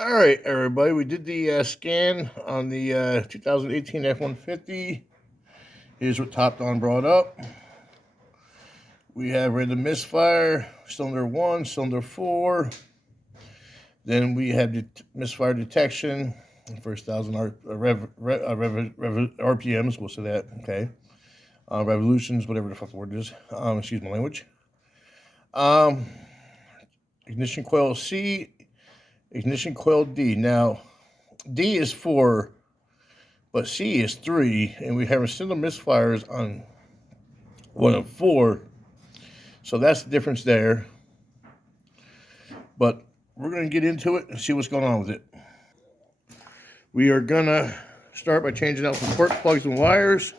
All right, everybody, we did the scan on the 2018 F150. Here's what Top Don brought up. We have random misfire, cylinder 1, cylinder 4. Then we have the misfire detection, first 1,000 RPMs, we'll say that, okay. Revolutions, whatever the fuck the word is. Excuse my language. Ignition coil C, ignition coil D. Now, D is 4, but C is 3, and we have similar misfires on 1 of 4. So that's the difference there. But we're going to get into it and see what's going on with it. We are going to start by changing out some spark plugs and wires.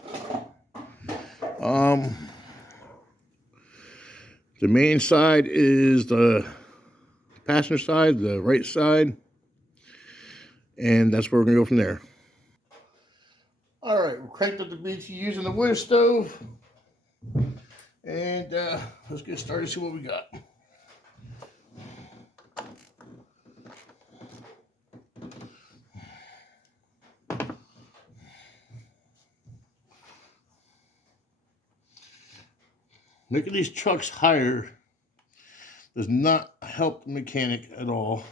The main side is the passenger side, the right side. And that's where we're going to go from there. All right, we cranked up the BTUs in the wood stove. And let's get started and see what we got. Making these trucks higher does not help the mechanic at all.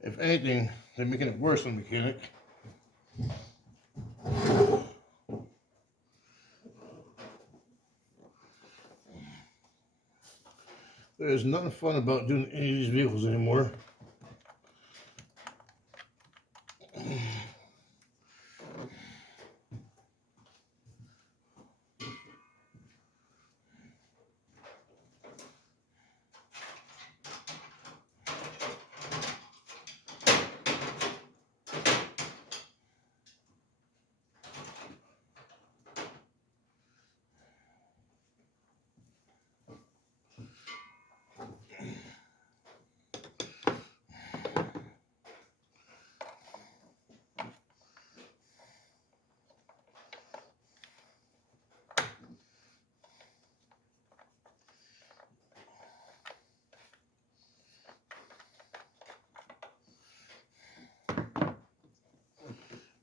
If anything, they're making it worse on the mechanic. There's nothing fun about doing any of these vehicles anymore.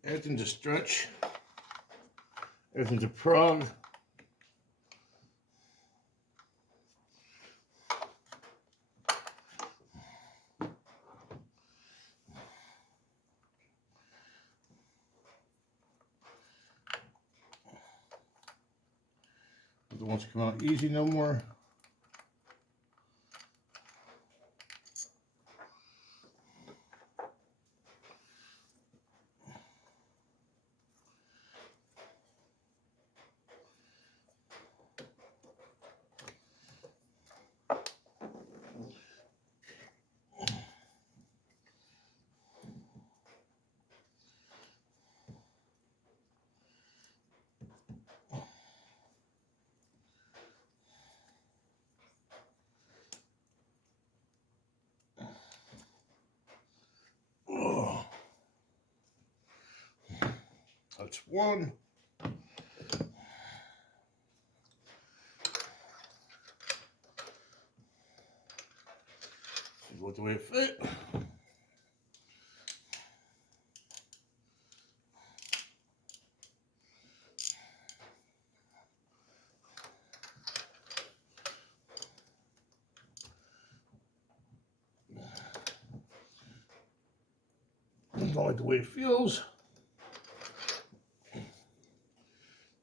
Everything's a stretch. Everything's a prog. Don't want to come out easy no more. Oh. That's one. Look the way it fit. Don't like the way it feels.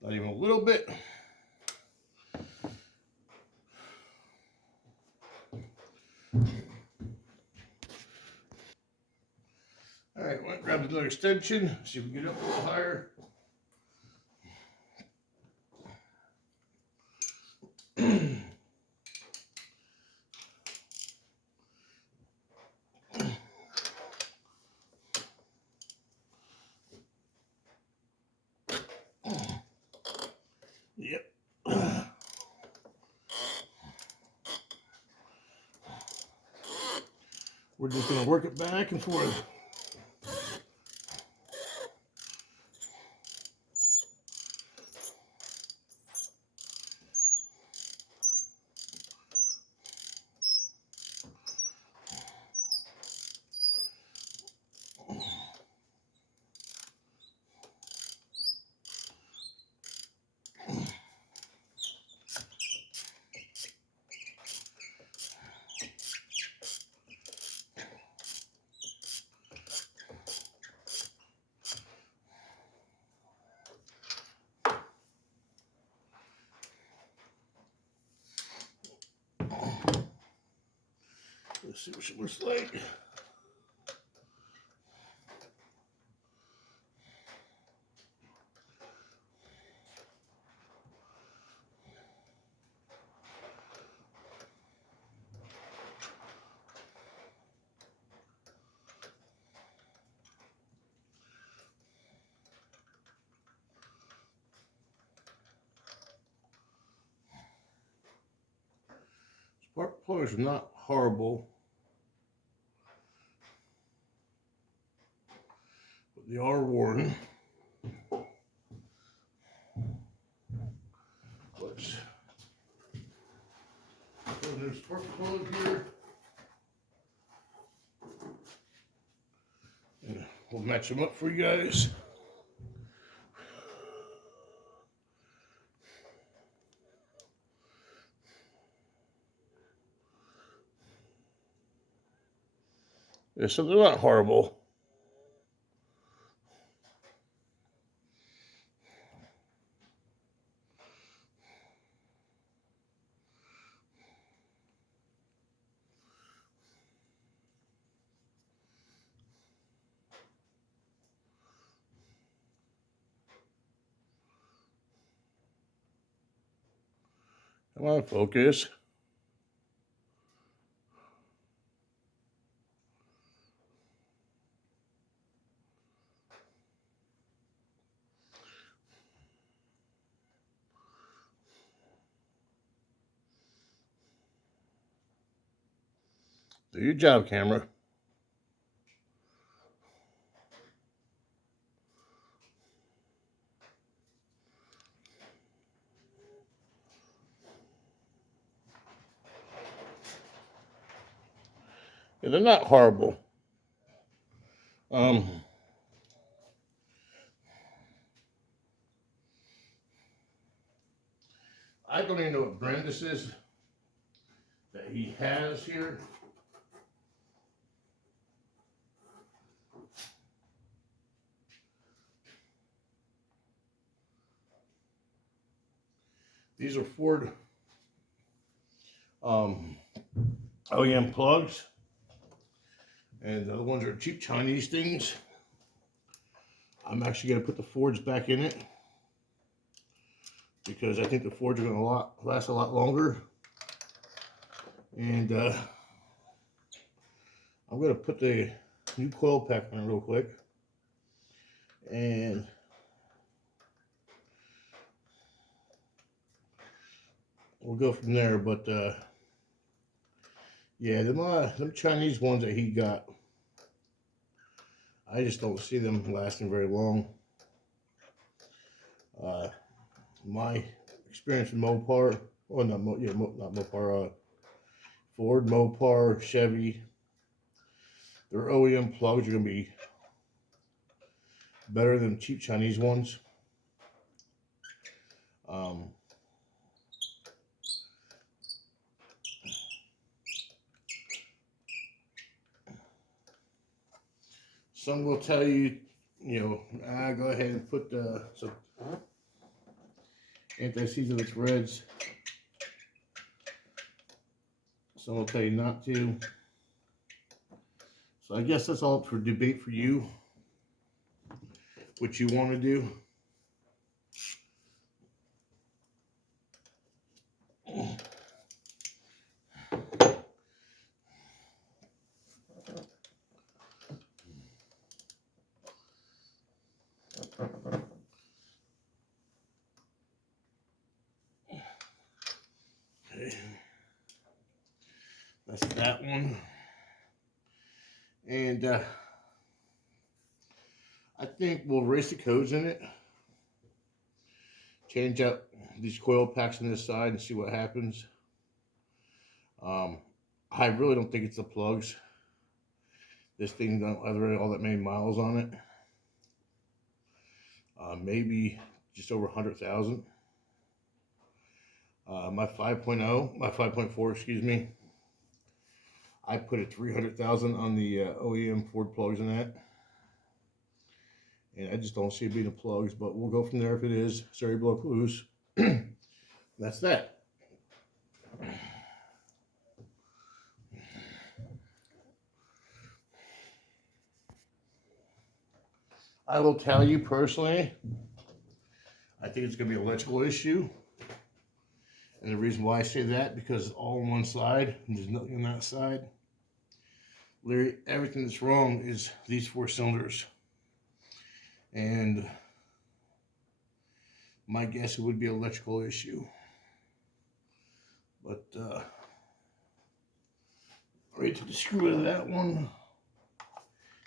Not even a little bit. All right, well, grab another extension, see if we can get up a little higher. Yep. We're just going to work it back and forth. Let's see what she looks like. Spark plugs are not horrible, but they are worn. Let's put a new spark plug here. And we'll match them up for you guys. Yeah, so they're not horrible. Come on, focus. Do your job, camera. Yeah, they're not horrible. I don't even know what brand this is that he has here. These are Ford OEM plugs, and the other ones are cheap Chinese things. I'm actually going to put the Fords back in it because I think the Fords are going to last a lot longer. And I'm going to put the new coil pack on real quick. And we'll go from there. But yeah, them Chinese ones that he got, I just don't see them lasting very long. My experience with Mopar, not Mopar, Ford, Mopar, Chevy, their OEM plugs are going to be better than cheap Chinese ones. Some will tell you, go ahead and put some anti-seize of threads. Some will tell you not to. So I guess that's all up for debate for you, what you want to do. Okay. That's that one. And I think we'll erase the codes in it. Change out these coil packs on this side and see what happens. I really don't think it's the plugs. This thing don't have really all that many miles on it. Maybe just over 100,000. My 5.4, excuse me. I put a 300,000 on the OEM Ford plugs in that. And I just don't see it being the plugs, but we'll go from there if it is. Sorry, blow loose. That's that. I will tell you personally, I think it's going to be an electrical issue. And the reason why I say that, because it's all on one side, and there's nothing on that side. Literally, everything that's wrong is these 4 cylinders. And my guess it would be an electrical issue. But, right to the screw of that one.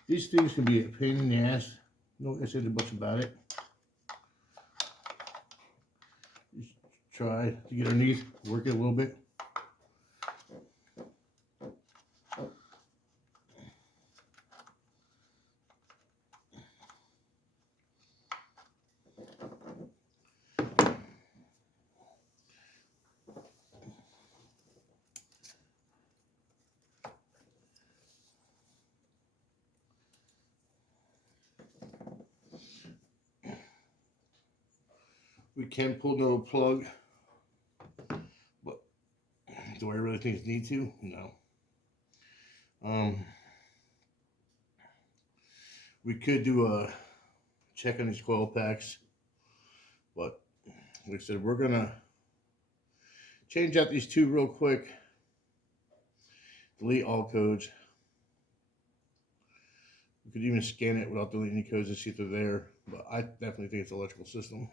These things can be a pain in the ass. No, I said much about it. Just try to get underneath, work it a little bit. We can pull another plug, but do I really think need to? No. We could do a check on these coil packs, but like I said, we're gonna change out these 2 real quick, delete all codes. We could even scan it without deleting any codes to see if they're there, but I definitely think it's an electrical system.